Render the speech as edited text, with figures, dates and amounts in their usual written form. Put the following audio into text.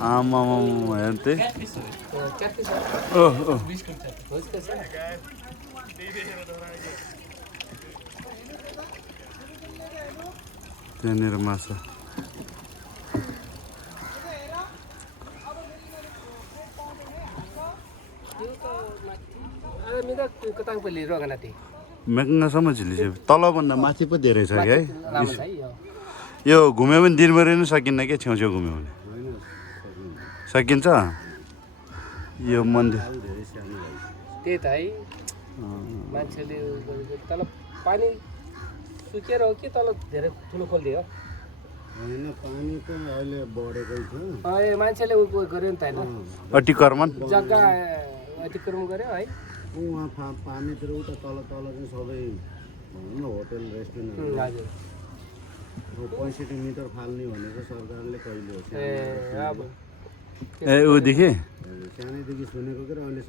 आमामा हेर्दै क्याटफिस ओह ओह हो त्यसको छ त्यहाँनिर माछा कताङपल्ली रोगनाथी मेघनासम्म झिली चाहिँ तलभन्दा माथि पो धेरै छ क्या है लामो छ है यो घुम्यो भने दिनभरि नै सकिन्न क्या छेउछेउ घुम्यो भने सकिन्छ यो मन्दिर त्यही त है मान्छेले तल पानी सुकेर हो कि तल धेरै ठुलो खोलिदियो होइन पानी त अहिले बढेकै छ ए मान्छेले उ गर्यो नि त होइन अटिकर्मन जग्गा अतिक्रमण गर्यो है उहाँ पानीतिर उता तल तल चाहिँ सबै भनौँ न होटल रेस्टुरेन्टहरू हजुर 65 मिटर फाल्ने भनेको सरकारले कहिले हो ए अब ए ऊदेखि सानैदेखि सुनेको के र अहिले